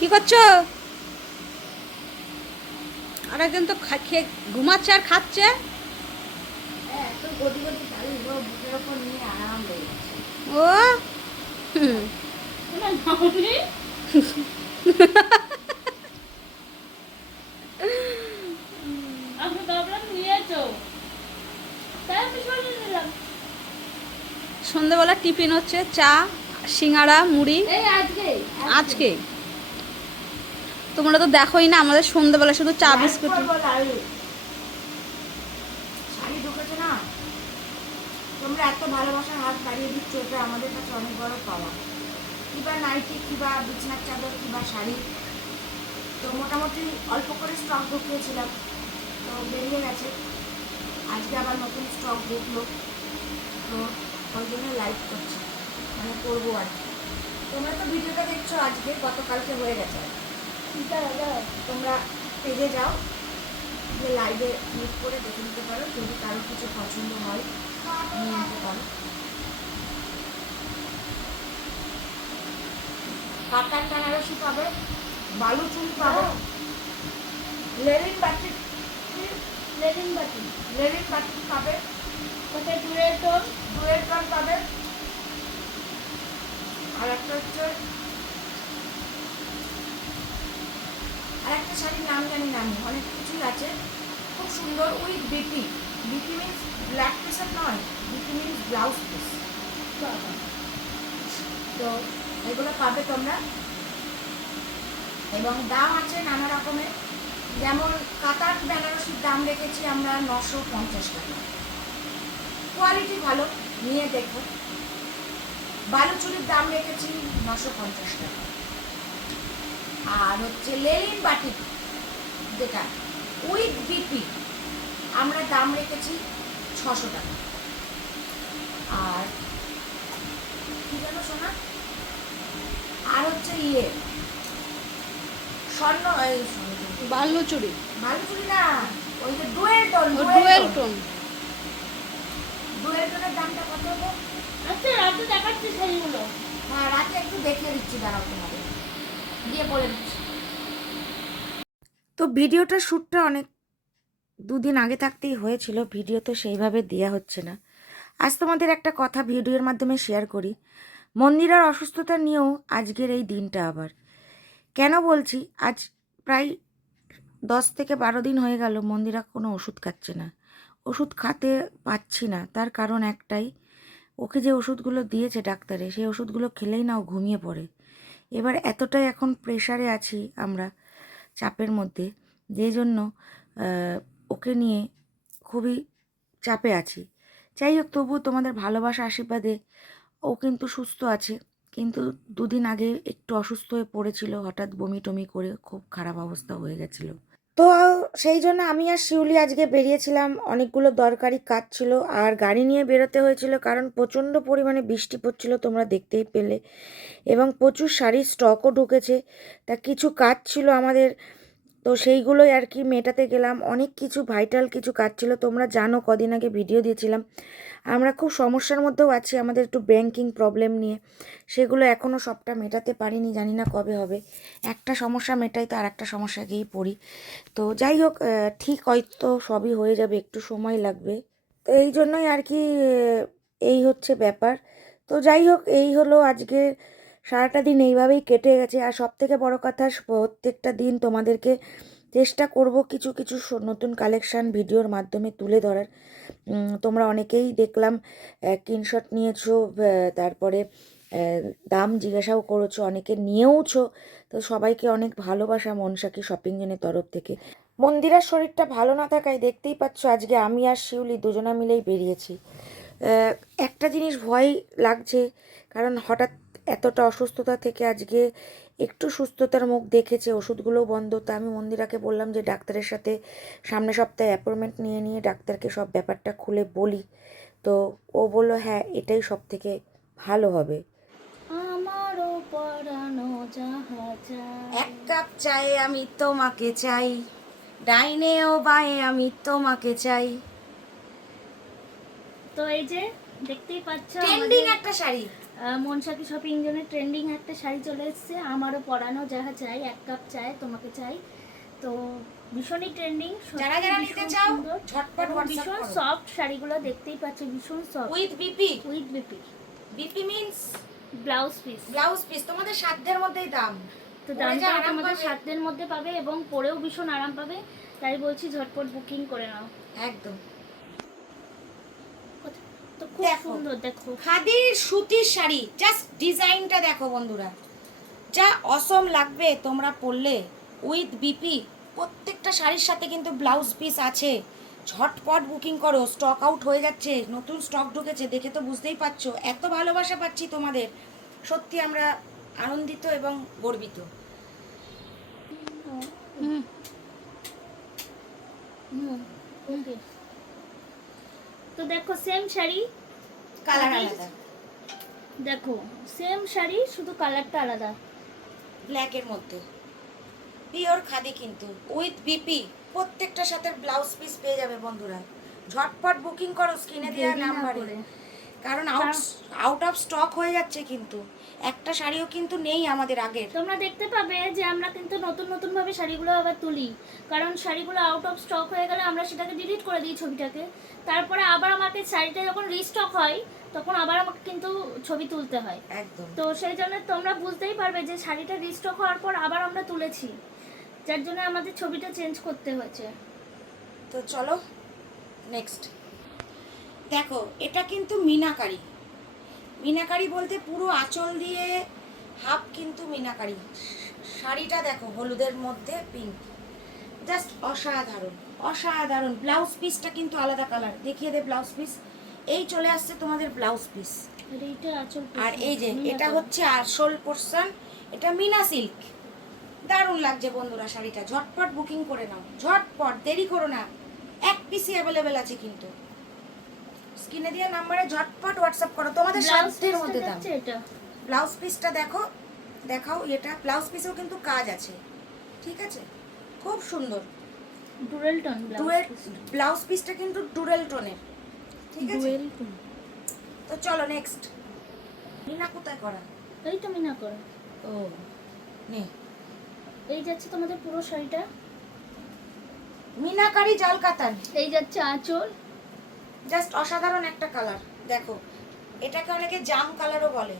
কি করছ? আর একজন তো খেয়ে ঘুমাচ্ছে আর খাচ্ছে। হয়ে ও? সন্ধেবেলা টিফিন হচ্ছে চা সিঙ্গাড়া মুড়ি। আজকে তোমরা তো দেখোই না আমাদের সন্ধেবেলা শুধু চা বিস্কুট। তোমরা এত ভালোবাসার হাত বাড়িয়ে দিচ্ছ এটা আমাদের কাছে অনেক বড় পাওয়া। কিবা নাইটি কিবা বিছনার চাদর কিবা শাড়ি। তো মোটামুটি অল্প করে স্টক ঢুকিয়েছিলাম তো বেরিয়ে গেছে। আজকে আবার নতুন স্টক ঢুকলো তো ওই জন্য লাইভ করছি। মানে করব আর কি। তোমরা তো ভিডিওটা দেখছ আজকে গতকালকে হয়ে গেছে। তোমরা পেজে যাও লাইভে ক্লিক করে দেখে নিতে পারো যদি কারও কিছু পছন্দ হয় নিয়ে নিতে পারো। কাতার বেনারসি পাবে বালু চুল পাবে। বাটিক লেডিন বাটি লেলিন বাটিক পাবে। কোথায় টুরের টোন দুয়ের টন পাবে। আর একটা হচ্ছে আর একটা শাড়ির নাম জানি না আমি, অনেক কিছুই আছে। খুব সুন্দর with BP BP means black পিসের নয়, বিপি মিন্স ব্লাউজ পিস তো এগুলো পাবে তোমরা। এবং দাম আছে নানা রকমের। যেমন কাতার বেনারসির দাম রেখেছি আমরা নশো পঞ্চাশ টাকা। কোয়ালিটি ভালো, নিয়ে দেখো। বালুচুরির দাম রেখেছি নশো পঞ্চাশ টাকা। আর হচ্ছে লেলিন বাটিক যেটা উইথ বিপি আমরা দাম রেখেছি ছশো টাকা। আর কি যেন শোনা? আর হচ্ছে ইয়ে স্বর্ণ এই বাল্যচুরি না ওই যে dual tone dual tone. Dual টোনের দামটা কত আচ্ছা রাতে দেখাচ্ছি শাড়িগুলো হ্যাঁ রাতে একটু দেখে দিচ্ছি দাঁড়াও তোমাদের। দিয়ে বলে দিচ্ছি তো ভিডিওটা শ্যুটটা অনেক দুদিন আগে থাকতেই হয়েছিল, ভিডিও তো সেইভাবে দেওয়া হচ্ছে না। আজ তোমাদের একটা কথা ভিডিওর মাধ্যমে শেয়ার করি। মন্দিরার অসুস্থতা নিয়েও আজকের এই দিনটা আবার। কেন বলছি, আজ প্রায় দশ থেকে বারো দিন হয়ে গেল মন্দিরা কোনো ওষুধ খাচ্ছে না। ওষুধ খাতে পাচ্ছি না, তার কারণ একটাই, ওকে যে ওষুধগুলো দিয়েছে ডাক্তারে, সেই ওষুধগুলো খেলেই না ও ঘুমিয়ে পড়ে। এবার এতটাই এখন প্রেশারে আছি আমরা চাপের মধ্যে যে জন্য ওকে নিয়ে খুবই চাপে আছি। যাই হোক তবুও তোমাদের ভালোবাসা, আশীর্বাদে ও কিন্তু সুস্থ আছে। কিন্তু দুদিন আগে একটু অসুস্থ হয়ে পড়েছিল, হঠাৎ বমি টমি করে খুব খারাপ অবস্থা হয়ে গেছিল। তো সেই জন্য আমি আর শিউলি আজকে বেরিয়েছিলাম। অনেকগুলো দরকারি কাজ ছিল আর গাড়ি নিয়ে বেরোতে হয়েছিল কারণ প্রচণ্ড পরিমাণে বৃষ্টি পড়ছিল তোমরা দেখতেই পেলে এবং প্রচুর শাড়ির স্টকও ঢুকেছে। তা কিছু কাজ ছিল আমাদের তো সেইগুলোই আর কি মেটাতে গেলাম। অনেক কিছু ভাইটাল কিছু কাজ ছিল। তোমরা জানো কদিন আগে ভিডিও দিয়েছিলাম। আমরা খুব সমস্যার মধ্যেও আছি আমাদের একটু ব্যাংকিং প্রবলেম নিয়ে। সেগুলো এখনও সবটা মেটাতে পারিনি, জানি না কবে হবে। একটা সমস্যা মেটাই তো আর একটা সমস্যা গিয়েই পড়ি। তো যাই হোক ঠিক হয়তো সবই হয়ে যাবে, একটু সময় লাগবে। তো এই জন্যই আর কি এই হচ্ছে ব্যাপার। তো যাই হোক, এই হলো আজকে সারাটা দিন এইভাবেই কেটে গেছে। আর সব থেকে বড় কথা প্রত্যেকটা দিন তোমাদেরকে চেষ্টা করব কিছু কিছু নতুন কালেকশান ভিডিওর মাধ্যমে তুলে ধরার। তোমরা অনেকেই দেখলাম স্ক্রিনশট নিয়েছো তারপরে দাম জিজ্ঞাসাও করেছ, অনেকে নিয়েওছো। তো সবাইকে অনেক ভালোবাসা মনসাকি শপিং জোনের তরফ থেকে। মন্দিরার শরীরটা ভালো না থাকায় দেখতেই পাচ্ছ, আজকে আমি আর শিউলি দুজনা মিলেই বেরিয়েছি। একটা জিনিস ভয় লাগছে, কারণ হঠাৎ এতটা অসুস্থতা থেকে আজকে একটু সুস্থতার মুখ দেখেছে ওষুধগুলোও বন্ধ। তা আমি মন্দিরাকে বললাম যে ডাক্তারের সাথে সামনের সপ্তাহে অ্যাপয়েন্টমেন্ট নিয়ে নিয়ে ডাক্তারকে সব ব্যাপারটা খুলে বলি। তো ও বলল হ্যাঁ এটাই সব থেকে ভালো হবে। আমারও পরানো এক কাপ চায়ে আমি তোমাকে চাই ডাইনে ও বায়ে আমি তোমাকে চাই। তো এই যে দেখতেই পাচ্ছ ট্রেন্ডিং একটা শাড়ি। মনসাকি শপিং জন্য ট্রেন্ডিং একটা শাড়ি চলে এসেছে। আমারও পরানো যাহা চাই এক কাপ চাই তোমাকে চাই। তো ভীষণই ট্রেন্ডিং যারা যারা নিতে চাও ঝটপট ভীষণ সফট শাড়িগুলো দেখতেই পাচ্ছ ভীষণ soft with BP with BP BP means blouse piece blouse piece তোমাদের সাধ্যের মধ্যেই দাম। তো দামটা তোমাদের সাধ্যের মধ্যে পাবে এবং পরেও ভীষণ আরাম পাবে। তাই বলছি ঝটপট বুকিং করে নাও। একদম। তো খুব সুন্দর দেখো খাদির সুতির শাড়ি জাস্ট ডিজাইনটা দেখো বন্ধুরা যা অসম লাগবে তোমরা পরলে উইথ বিপি প্রত্যেকটা শাড়ির সাথে কিন্তু ব্লাউজ পিস আছে ঝটপট বুকিং করো স্টক আউট হয়ে যাচ্ছে নতুন স্টক ঢুকেছে দেখে তো বুঝতেই পারছ এত ভালোবাসা পাচ্ছি তোমাদের সত্যি আমরা আনন্দিত এবং গর্বিত হুম হুম ওকে তো দেখো সেম শাড়ি। কালার আলাদা। দেখো সেম শাড়ি শুধু কালারটা আলাদা। ব্ল্যাকের মধ্যে। পিওর খাদি কিন্তু। উইথ বিপি প্রত্যেকটা সাথে ব্লাউজ পিস পেয়ে যাবে বন্ধুরা। ঝটপট বুকিং করো স্ক্রিনে দেওয়া নাম্বারে কারণ আউট আউট অফ স্টক হয়ে যাচ্ছে কিন্তু। একটা শাড়িও কিন্তু নেই আমাদের আগের। তোমরা দেখতে পাবে যে আমরা কিন্তু নতুন নতুন ভাবে শাড়িগুলো আবার তুলি। কারণ শাড়িগুলো আউট অফ স্টক হয়ে গেলে আমরা সেটাকে ডিলিট করে দিই ছবিটাকে। তারপরে আবার আমাকে শাড়িটা যখন রিস্টক হয় তখন আবার আমাকে কিন্তু ছবি তুলতে হয়। একদম। তো সেই জন্য তোমরা বুঝতেই পারবে যে শাড়িটা রিস্টক হওয়ার পর আবার আমরা তুলেছি। যার জন্য আমাদের ছবিটা চেঞ্জ করতে হয়েছে। তো চলো নেক্সট দেখো এটা কিন্তু মিনাকারি। মিনাকারি বলতে পুরো আঁচল দিয়ে হাফ কিন্তু মিনাকারি। শাড়িটা দেখো হলুদের মধ্যে পিঙ্ক জাস্ট অসাধারণ অসাধারণ। ব্লাউজ পিসটা কিন্তু আলাদা কালার দেখিয়ে দে ব্লাউজ পিস এই চলে আসছে তোমাদের ব্লাউজ পিস আর এই যে এটা হচ্ছে আসল পোর্শন এটা মিনা সিল্ক দারুণ লাগছে বন্ধুরা শাড়িটা। ঝটপট বুকিং করে নাও। ঝটপট দেরি করো না। এক পিসি অ্যাভেলেবেল আছে কিন্তু। স্ক্রিনে দিয়ে নাম্বারে ঝটপট হোয়াটসঅ্যাপ করো। তোমাদের সাধ্যের মধ্যে দাম। এটা। ব্লাউজ পিসটা দেখো দেখাও এটা। ব্লাউজ পিসেও কিন্তু কাজ আছে। ঠিক আছে? খুব সুন্দর। ডুয়েল টোন ব্লাউজ পিসটা কিন্তু ডুরেল টোনের ঠিক আছে? তো চলো নেক্সট মিনা কোথায় করা? এই তো মিনা করো। ও নে। এই যাচ্ছে তোমাদের পুরো শাড়িটা। মিনাকারি জাল কাতান এই যাচ্ছে আঁচল। জাস্ট অসাধারণ একটা কালার দেখো। এটাকে অনেকে জাম কালারও বলে।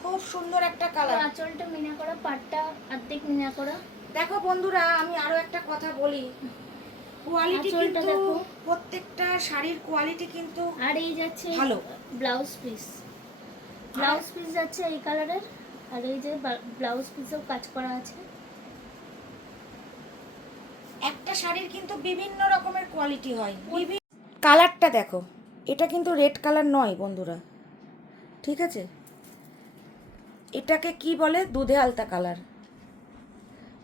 খুব সুন্দর একটা কালার আঁচলটা মিনা করা পাটটা অর্ধেক মিনা করা। দেখো বন্ধুরা আমি আরও একটা কথা বলি। কোয়ালিটি কিন্তু প্রত্যেকটা শাড়ির কোয়ালিটি কিন্তু আর এই যাচ্ছে ভালো। ব্লাউজ পিস ব্লাউজ পিস যাচ্ছে এই কালারের আর এই যে ব্লাউজ পিসেও কাজ করা আছে। একটা শাড়ির কিন্তু বিভিন্ন রকমের কোয়ালিটি হয়। বিভিন্ন কালারটা দেখো। এটা কিন্তু রেড কালার নয় বন্ধুরা। ঠিক আছে? এটাকে কি বলে? দুধে আলতা কালার।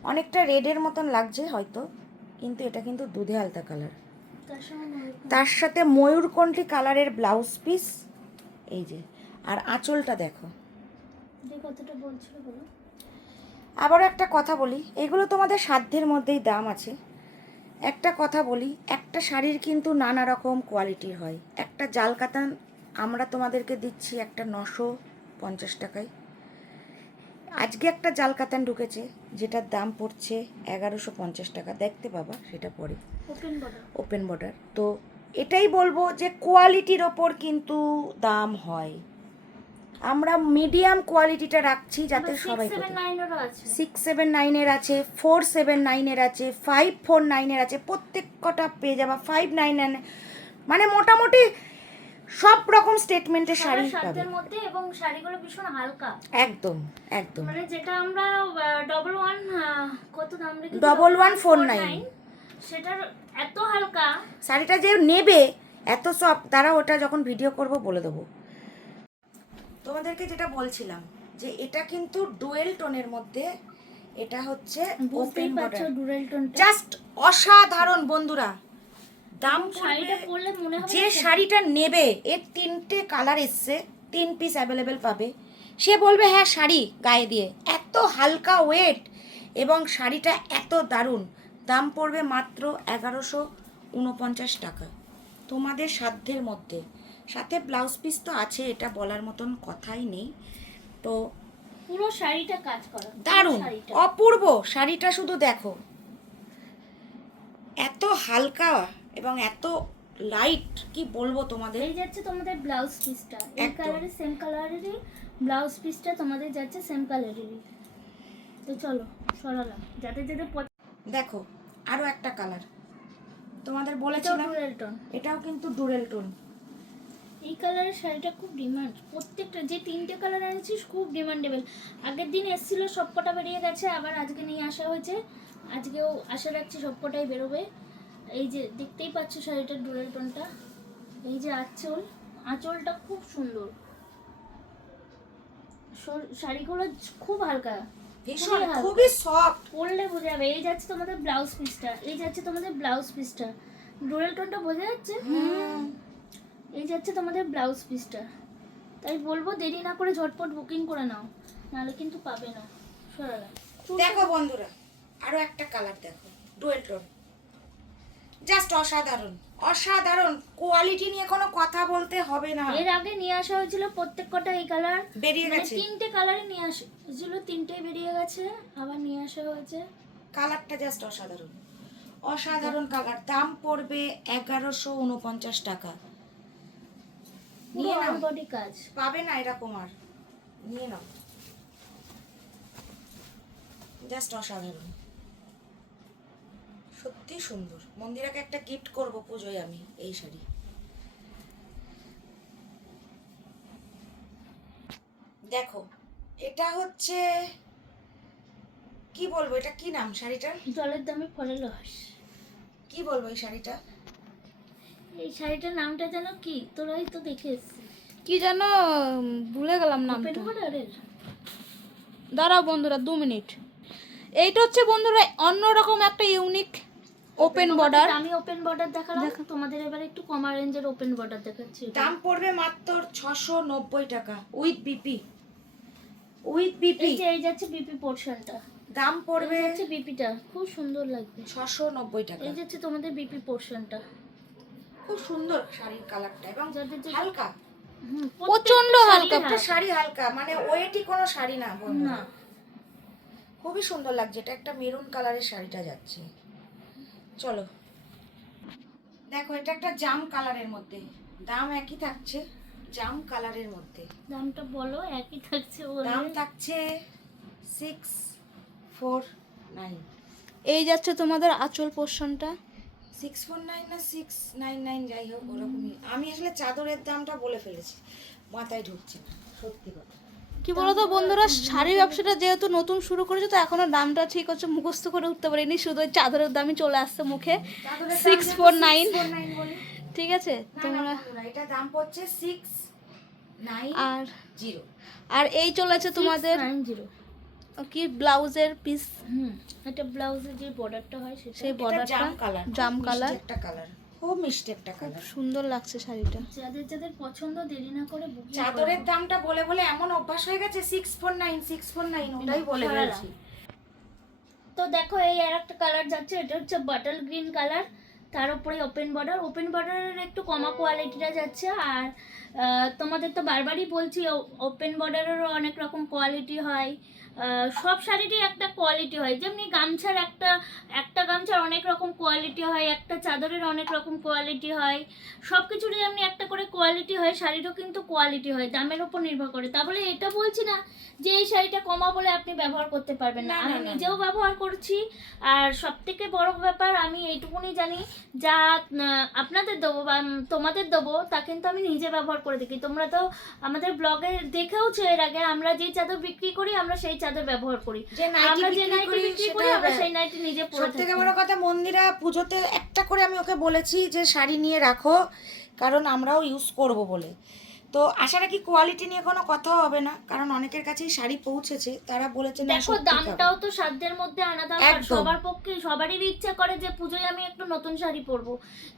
অনেকটা রেডের মতন লাগছে হয়তো কিন্তু এটা কিন্তু দুধে আলতা কালার। তার সাথে ময়ূরকণ্ঠী কালারের ব্লাউজ পিস। এই যে আর আঁচলটা দেখো। আবারও একটা কথা বলি। এগুলো তোমাদের সাধ্যের মধ্যেই দাম আছে। একটা কথা বলি একটা শাড়ির কিন্তু নানা রকম কোয়ালিটির হয়। একটা জাল কাতান আমরা তোমাদেরকে দিচ্ছি একটা নশো পঞ্চাশ টাকায়। আজকে একটা জাল কাতান ঢুকেছে যেটার দাম পড়ছে এগারোশো পঞ্চাশ টাকা। দেখতে পাবা সেটা পরে। ওপেন বর্ডার ওপেন বর্ডার তো এটাই বলব যে কোয়ালিটির ওপর কিন্তু দাম হয়। আমরা মিডিয়াম কোয়ালিটিটা রাখছি যাতে সবাই সিক্স সেভেন নাইনের আছে। ফোর সেভেন নাইনের আছে ফাইভ ফোর নাইনের আছে প্রত্যেক কটা পেয়ে যাবা ফাইভ নাইন নাইন মানে মোটামুটি সব রকম স্টেটমেন্টের শাড়ি পাবে। মধ্যে এবং শাড়িগুলো ভীষণ হালকা। একদম একদম। মানে যেটা আমরা ডবল ওয়ান কত দাম রেখেছি Double one four nine। সেটার এত হালকা। শাড়িটা যে নেবে এত সব তারা ওটা যখন ভিডিও করব বলে দেবো। তোমাদেরকে যেটা বলছিলাম যে এটা কিন্তু ডুয়েল টোনের মধ্যে এটা হচ্ছে বুঝতেই ওপেন পারছ ডুরেল টোনটা। জাস্ট অসাধারণ বন্ধুরা। দাম শাড়িটা পরলে মনে হবে যে শাড়িটা নেবে এর তিনটে কালার এসছে তিন পিস অ্যাভেলেবেল পাবে। সে বলবে হ্যাঁ শাড়ি গায়ে দিয়ে। এত হালকা ওয়েট এবং শাড়িটা এত দারুণ। দাম পড়বে মাত্র এগারোশো উনপঞ্চাশ টাকা। তোমাদের সাধ্যের মধ্যে। সাথে ব্লাউজ পিস তো আছে এটা বলার মতন কথাই নেই। তো পুরো শাড়িটা কাজ করা। দারুণ অপূর্ব। শাড়িটা শুধু দেখো। এত হালকা এবং এত লাইট কি বলব তোমাদের? এই যাচ্ছে তোমাদের ব্লাউজ পিসটা এই। কালারের সেম কালারেরই ব্লাউজ পিসটা তোমাদের যাচ্ছে সেম কালারেরই তো চলো সরালাম। যাতে যাতে দেখো আরও একটা কালার তোমাদের বলেছিলাম টোন এটাও কিন্তু ডুরেল টোন এই কালারের শাড়িটা খুব ডিমান্ড প্রত্যেকটা যে তিনটে কালার আনছিস খুব ডিমান্ডেবল আগের দিন এসেছিল সবকটা বেরিয়ে গেছে আবার আজকে নিয়ে আসা হয়েছে। আজকেও আশা রাখছি সবকটাই বেরোবে। এই যে দেখতেই পাচ্ছ শাড়িটার ডুরেল টোনটা। এই যে আঁচল আঁচলটা খুব সুন্দর। শাড়িগুলো খুব হালকা। ভীষণ খুবই সফট পরলে বোঝা যাবে। এই যাচ্ছে তোমাদের ব্লাউজ পিসটা এই যাচ্ছে তোমাদের ব্লাউজ পিসটা ডুরেল টোনটা বোঝা যাচ্ছে? এই যাচ্ছে তোমাদের ব্লাউজ পিসটা। তাই বলব দেরি না করে ঝটপট বুকিং করে নাও নাহলে কিন্তু পাবে না। সরালা। দেখো বন্ধুরা আরও একটা কালার দেখো ডুয়েল টোন জাস্ট অসাধারণ অসাধারণ। কোয়ালিটি নিয়ে কোনো কথা বলতে হবে না। এর আগে নিয়ে আসা হয়েছিল প্রত্যেক কটা এই কালার বেরিয়ে মানে গেছে। তিনটে কালারই নিয়ে আসা হয়েছিল তিনটেই বেরিয়ে গেছে আবার নিয়ে আসা হয়েছে। কালারটা জাস্ট অসাধারণ। অসাধারণ কালার দাম পড়বে এগারোশো উনপঞ্চাশ টাকা। নিয়ে নাও। বডি কাজ। পাবে না এরকম আর। নিয়ে নাও। জাস্ট অসাধারণ। সত্যি সুন্দর। মন্দিরাকে একটা গিফট করব পুজোয় আমি এই শাড়ি। দেখো এটা হচ্ছে কি বলব এটা কি নাম শাড়িটার? জলের দামে ফলে লস কি বলব এই শাড়িটা? এই শাড়িটার নামটা যেন কি? তোরাই তো দেখে এসছিস। কি যেন ভুলে গেলাম নামটা। বর্ডারের দাঁড়াও বন্ধুরা দু মিনিট। এইটা হচ্ছে বন্ধুরা অন্যরকম একটা ইউনিক ওপেন বর্ডার আমি ওপেন বর্ডার দেখালাম। তোমাদের এবার একটু কমা রেঞ্জের ওপেন বর্ডার দেখাচ্ছি দাম পড়বে মাত্র ছশো নব্বই টাকা উইথ বিপি উইথ বিপি এই যে এই যাচ্ছে বিপি পোর্শনটা দাম পড়বে যাচ্ছে বিপিটা খুব সুন্দর লাগবে। ছশো নব্বই টাকা। এই যাচ্ছে তোমাদের বিপি পোর্শনটা খুব সুন্দর শাড়ির কালারটা এবং হালকা। প্রচণ্ড হালকা, একটা শাড়ি হালকা মানে ওয়েটই কোনো শাড়ি না না। খুবই সুন্দর লাগছে এটা একটা মেরুন কালারের শাড়িটা যাচ্ছে। চলো। দেখো এটা একটা জাম কালারের মধ্যে। দাম একই থাকছে জাম কালারের মধ্যে। দামটা বলো একই থাকছে দাম থাকছে সিক্স ফোর নাইন এই যাচ্ছে তোমাদের আঁচল পোর্শনটা সিক্স ফোর নাইন না সিক্স নাইন নাইন যাই হোক ওরকমই। আমি আসলে চাদরের দামটা বলে ফেলেছি। মাথায় ঢুকছে না সত্যি কথা। কি বলতো বন্ধুরা শাড়ি ব্যবসাটা যেহেতু নতুন শুরু করেছে তো এখনও দামটা ঠিক হচ্ছে মুখস্থ করে উঠতে পারিনি শুধু ওই চাদরের দামই চলে আসছে মুখে। Six four nine four nine বলি। ঠিক আছে তোমরা এটা দাম পড়ছে সিক্স নাইন আর জিরো আর এই চলেছে তোমাদের জিরো কি ব্লাউজের পিস হুম এটা ব্লাউজের যে বর্ডারটা হয় সেটা সেই বর্ডারটা জাম কালার জাম কালার একটা কালার খুব মিষ্টি একটা কালার সুন্দর লাগছে শাড়িটা। যাদের যাদের পছন্দ দেরি না করে বুকিং চাদরের দামটা বলে বলে এমন অভ্যাস হয়ে গেছে six four nine six four nine ওটাই বলে। তো দেখো এই আর একটা কালার যাচ্ছে এটা হচ্ছে বাটল গ্রিন কালার তার উপরে ওপেন বর্ডার ওপেন বর্ডারের একটু কমা কোয়ালিটিটা যাচ্ছে আর আহ, তোমাদের তো বারবারই বলছি ওপেন বর্ডারেরও অনেক রকম কোয়ালিটি হয়। সব শাড়িরই একটা কোয়ালিটি হয়। যেমনি গামছার একটা একটা গামছার অনেক রকম কোয়ালিটি হয় একটা চাদরের অনেক রকম কোয়ালিটি হয়। সব কিছুরই যেমনি একটা করে কোয়ালিটি হয় শাড়িরও কিন্তু কোয়ালিটি হয় দামের উপর নির্ভর করে। তা বলে এটা বলছি না যে এই শাড়িটা কমা বলে আপনি ব্যবহার করতে পারবেন না। আমি। নিজেও ব্যবহার করছি। আর সব থেকে বড় ব্যাপার আমি এইটুকুনি জানি যা আপনাদের দেবো বা তোমাদের দেবো তা কিন্তু আমি নিজে ব্যবহার করে দেখি। তোমরা তো আমাদের ব্লগে দেখেওছো এর আগে আমরা যে চাদর বিক্রি করি আমরা সেই চাদর ব্যবহার করি। যে নাইটি আমরা যে নাইটি বিক্রি করি আমরা সেই নাইটি নিজে পরে সব থেকে। বড় কথা মন্দিরা পুজোতে একটা করে আমি ওকে বলেছি যে শাড়ি নিয়ে রাখো কারণ আমরাও ইউজ করব বলে। তো আশা রাখি কোয়ালিটি নিয়ে কোনো কথা হবে না। কারণ অনেকের কাছেই শাড়ি পৌঁছেছে তারা বলেছে দেখো দামটাও তো সাধ্যের মধ্যে আনা দরকার। সবার পক্ষে সবারই ইচ্ছা করে যে পুজোয় আমি একটু নতুন শাড়ি পরবো।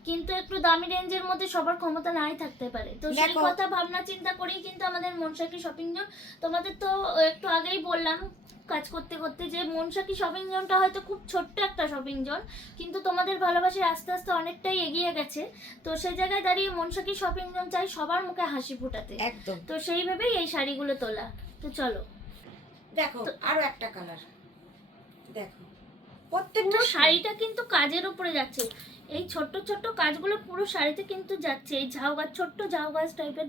কিন্তু একটু দামি রেঞ্জের মধ্যে সবার ক্ষমতা নাই থাকতে পারে। তো সেই কথা ভাবনা চিন্তা করেই কিন্তু আমাদের মনসাকি শপিং জোন তোমাদের তো একটু আগেই বললাম কাজ করতে করতে যে মনসাকি শপিং জোনটা হয়তো খুব ছোট্ট একটা শপিং জোন কিন্তু তোমাদের ভালোবাসে আস্তে আস্তে অনেকটাই এগিয়ে গেছে। তো সেই জায়গায় দাঁড়িয়ে মনসাকি শপিং জোন চাই সবার মুখে হাসি ফোটাতে। একদম। তো সেই ভেবেই এই শাড়িগুলো তোলা। তো চলো। দেখো আরও একটা কালার দেখো। প্রত্যেকটা পুরো শাড়িটা কিন্তু কাজের উপরে যাচ্ছে। এই ছোট্ট ছোট্ট কাজগুলো পুরো শাড়িতে কিন্তু যাচ্ছে। এই ঝাউ গাছ ছোট্ট ঝাউ গাছ টাইপের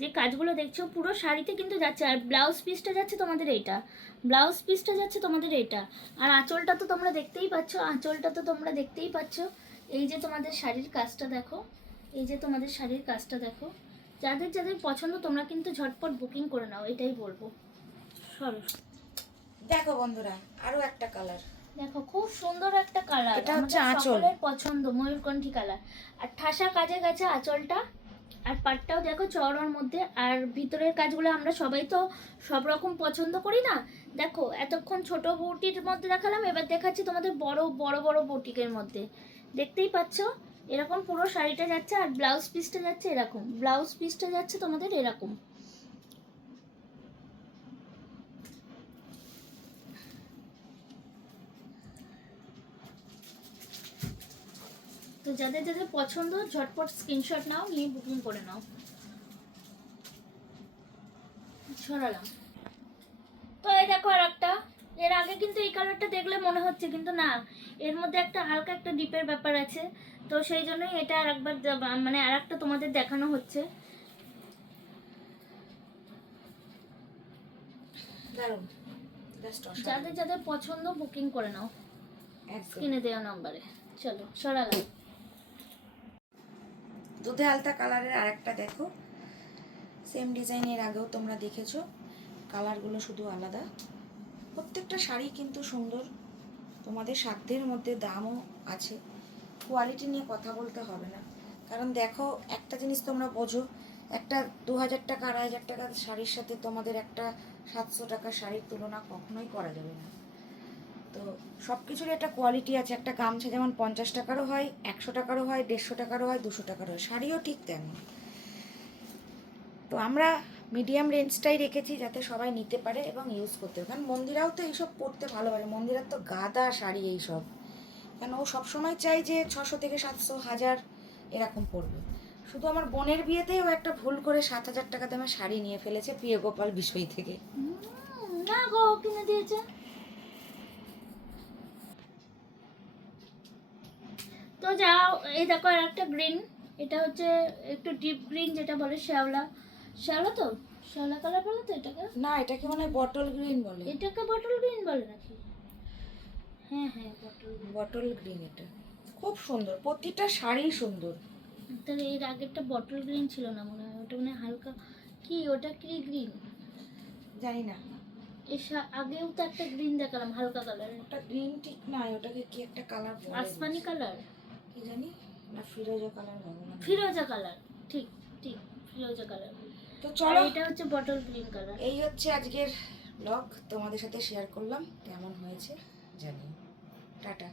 যে কাজগুলো দেখছ পুরো শাড়িতে কিন্তু যাচ্ছে। আর ব্লাউজ পিসটা যাচ্ছে তোমাদের এইটা। ব্লাউজ পিসটা যাচ্ছে তোমাদের এইটা। আর আঁচলটা তো তোমরা দেখতেই পাচ্ছ। আঁচলটা তো তোমরা দেখতেই পাচ্ছ। এই যে তোমাদের শাড়ির কাজটা দেখো। এই যে তোমাদের শাড়ির কাজটা দেখো। যাদের যাদের পছন্দ তোমরা কিন্তু ঝটপট বুকিং করে নাও। এটাই বলব। সরো। দেখো বন্ধুরা আরও একটা কালার দেখো খুব সুন্দর একটা কালার এটা হচ্ছে আঁচল। পছন্দ ময়ূরকণ্ঠী কালার আর ঠাসা কাজে গেছে আঁচলটা। আর পাটটাও দেখো চওড়ার মধ্যে। আর ভিতরের কাজগুলো আমরা সবাই তো সব রকম পছন্দ করি না। দেখো এতক্ষণ ছোট বুটির মধ্যে দেখালাম এবার দেখাচ্ছি তোমাদের বড় বড় বড় বুটিকের মধ্যে। দেখতেই পাচ্ছ? এরকম পুরো শাড়িটা যাচ্ছে আর ব্লাউজ পিসটা যাচ্ছে এরকম। ব্লাউজ পিসটা যাচ্ছে তোমাদের এরকম। তো যাদের যাদের পছন্দ ঝটপট স্ক্রিনশট নাও নিয়ে বুকিং করে নাও। সরালাম। তো এই দেখো আর একটা এর আগে কিন্তু এই কালারটা দেখলে মনে হচ্ছে কিন্তু না। এর মধ্যে একটা হালকা একটা ডিপের ব্যাপার আছে। তো সেই জন্যই এটা আর একবার মানে আর একটা তোমাদের দেখানো হচ্ছে। যাদের যাদের পছন্দ বুকিং করে নাও। কিনে দেওয়া নম্বরে চলো সরালাম। দুধে আলতা কালারের আরেকটা দেখো। সেম ডিজাইনের আগেও তোমরা দেখেছ। কালারগুলো শুধু আলাদা। প্রত্যেকটা শাড়ি কিন্তু সুন্দর। তোমাদের সাধ্যের মধ্যে দামও আছে। কোয়ালিটি নিয়ে কথা বলতে হবে না। কারণ দেখো, একটা জিনিস তোমরা বোঝো, একটা দু হাজার টাকা, আড়াই হাজার টাকার শাড়ির সাথে তোমাদের একটা সাতশো টাকার শাড়ির তুলনা কখনোই করা যাবে না। তো সব কিছুরই একটা কোয়ালিটি আছে। একটা গামছা যেমন পঞ্চাশ টাকারও হয়, একশো টাকারও হয়, দেড়শো টাকারও হয়, দুশো টাকারও হয়, শাড়িও ঠিক তেমন। তো আমরা মিডিয়াম রেঞ্জটাই রেখেছি যাতে সবাই নিতে পারে এবং ইউজ করতে পারে। কারণ মন্দিরাও তো এইসব পরতে ভালোবাসে। মন্দিরার তো গাদা শাড়ি এইসব। কেন ও সবসময় চাই যে ছশো থেকে সাতশো, হাজার এরকম পড়বে শুধু আমার বোনের বিয়েতেই ও একটা ভুল করে সাত হাজার টাকা দামে শাড়ি নিয়ে ফেলেছে প্রিয় গোপাল বিষয় থেকে না গো, কিনে দিয়েছে। তো যাও এই দেখো আর একটা গ্রিন এটা হচ্ছে একটু ডিপ গ্রিন যেটা বলে শ্যাওলা। শ্যাওলা তো? শ্যাওলা কালার বলে তো এটাকে? না এটাকে মানে বটল গ্রিন বলে। এটাকে বটল গ্রিন বলে নাকি? হ্যাঁ হ্যাঁ বটল বটল গ্রিন এটা। খুব সুন্দর প্রতিটা শাড়ি সুন্দর। তাহলে এর আগেরটা বটল গ্রিন ছিল না মনে হয়? ওটা মানে হালকা কি ওটা কি গ্রিন জানি না। এর সা- আগেও তো একটা গ্রিন দেখালাম হালকা কালারের ওটা গ্রিন ঠিক নয় ওটাকে কি একটা কালার আসমানি কালার কি জানি? না ফিরোজা কালার হবে না। ফিরোজা কালার ঠিক ঠিক ফিরোজা কালার তো চলো। এটা হচ্ছে বটল গ্রিন কালার এই হচ্ছে আজকের ব্লগ তোমাদের সাথে শেয়ার করলাম কেমন হয়েছে জানি। টাটা।